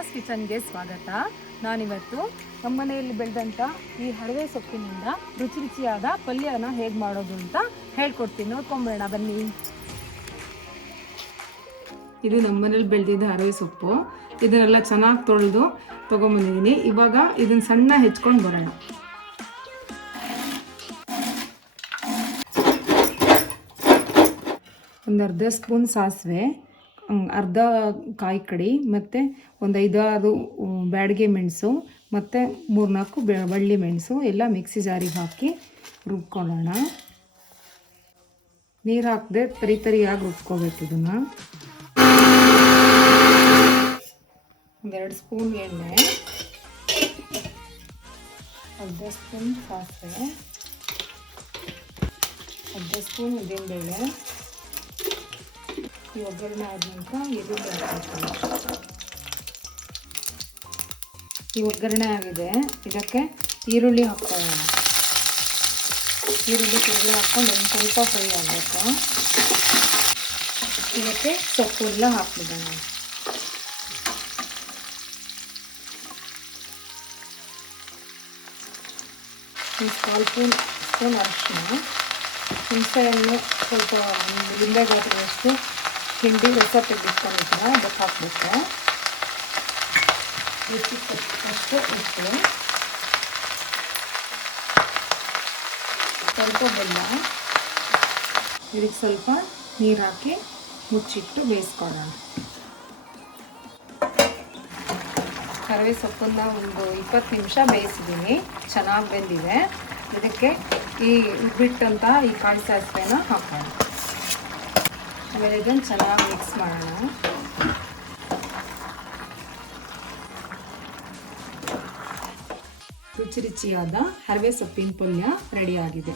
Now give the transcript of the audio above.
ಶ್ರೇಯಾಸ್ ಕಿಚನ್ಗೆ ಸ್ವಾಗತ. ನಾನಿವತ್ತು ನಮ್ಮ ಮನೆಯಲ್ಲಿ ಬೆಳೆದಂಥ ಈ ಹರವೆ ಸೊಪ್ಪಿನಿಂದ ರುಚಿ ರುಚಿಯಾದ ಪಲ್ಯನ ಹೇಗೆ ಮಾಡೋದು ಅಂತ ಹೇಳ್ಕೊಡ್ತೀನಿ. ನೋಡ್ಕೊಂಬೇಡ ಬನ್ನಿ. ಇದು ನಮ್ಮ ಮನೇಲಿ ಬೆಳೆದಿದ್ದ ಹರವೆ ಸೊಪ್ಪು. ಇದನ್ನೆಲ್ಲ ಚೆನ್ನಾಗಿ ತೊಳೆದು ತೊಗೊಂಬಂದಿದ್ದೀನಿ. ಇವಾಗ ಇದನ್ನು ಸಣ್ಣ ಹೆಚ್ಕೊಂಡು ಬರೋಣ. ಒಂದು ಅರ್ಧ ಸ್ಪೂನ್ ಸಾಸಿವೆ, ಅರ್ಧ ಕಾಯಿ ಕಡಿ ಮತ್ತು ಒಂದು 5-6 ಬ್ಯಾಡಗೆ ಮೆಣಸು ಮತ್ತು 3-4 ಬಳ್ಳಿ ಮೆಣಸು ಎಲ್ಲ ಮಿಕ್ಸಿ ಜಾರಿಗೆ ಹಾಕಿ ರುಬ್ಕೊಳ್ಳೋಣ. ನೀರು ಹಾಕದೆ ತರಿಯಾಗಿ ರುಬ್ಕೋಬೇಕು. ಇದನ್ನು 2 ಸ್ಪೂನ್ ಎಣ್ಣೆ, ಅರ್ಧ ಸ್ಪೂನ್ ಸಾಸಿವೆ, ಅರ್ಧ ಸ್ಪೂನ್ ಉದ್ದಿನಬೇಳೆ. ಈ ಒಗ್ಗರಣೆ ಆದ ನಂತರ ಈರುಳ್ಳಿ ಹಾಕ್ತೀನಿ. ಈ ಒಗ್ಗರಣೆ ಆಗಿದೆ, ಇದಕ್ಕೆ ಈರುಳ್ಳಿ ಹಾಕ್ಕೊಳ್ಳೋಣ. ಈರುಳ್ಳಿ ಹಾಕ್ಕೊಂಡು ಒಂದು ಸ್ವಲ್ಪ ಫ್ರೈ ಆಗಬೇಕು. ಇದಕ್ಕೆ ಸೊಪ್ಪು ಎಲ್ಲ ಹಾಕ್ಬಿಡೋಣ. ಒಂದು ಸ್ಪೂನ್ ಅರಿಶಿನ, ಹುಣಸೆಹಣ್ಣು ಸ್ವಲ್ಪ ಲಿಂಬೆ ಗಾತ್ರದಷ್ಟು ಹಿಂಡಿ ರಸ ತೆಗೆದುಕೊಂಡಿದ್ರೆ ಅದಕ್ಕೆ ಹಾಕಬೇಕು. ಅಷ್ಟು ಉಪ್ಪು, ಸ್ವಲ್ಪ ಬೆಲ್ಲ, ಇದಕ್ಕೆ ಸ್ವಲ್ಪ ನೀರು ಹಾಕಿ ಮುಚ್ಚಿಟ್ಟು ಬೇಯಿಸ್ಕೊಳ್ಳೋಣ. ಕರಿವೆ ಸೊಪ್ಪನ್ನು ಒಂದು 20 ನಿಮಿಷ ಬೇಯಿಸಿದ್ದೀನಿ. ಚೆನ್ನಾಗಿ ಬೆಂದಿದೆ. ಇದಕ್ಕೆ ಈ ಬಿಟ್ಟಂತ ಈ ಕಾಳು ಸಾಸಿವೆನ ಹಾಕೋಣ. ಆಮೇಲೆ ಇದನ್ನು ಚೆನ್ನಾಗಿ ಮಿಕ್ಸ್ ಮಾಡೋಣ. ರುಚಿ ರುಚಿಯಾದ ಹರವೆ ಸೊಪ್ಪಿನ ಪಲ್ಯ ರೆಡಿಯಾಗಿದೆ.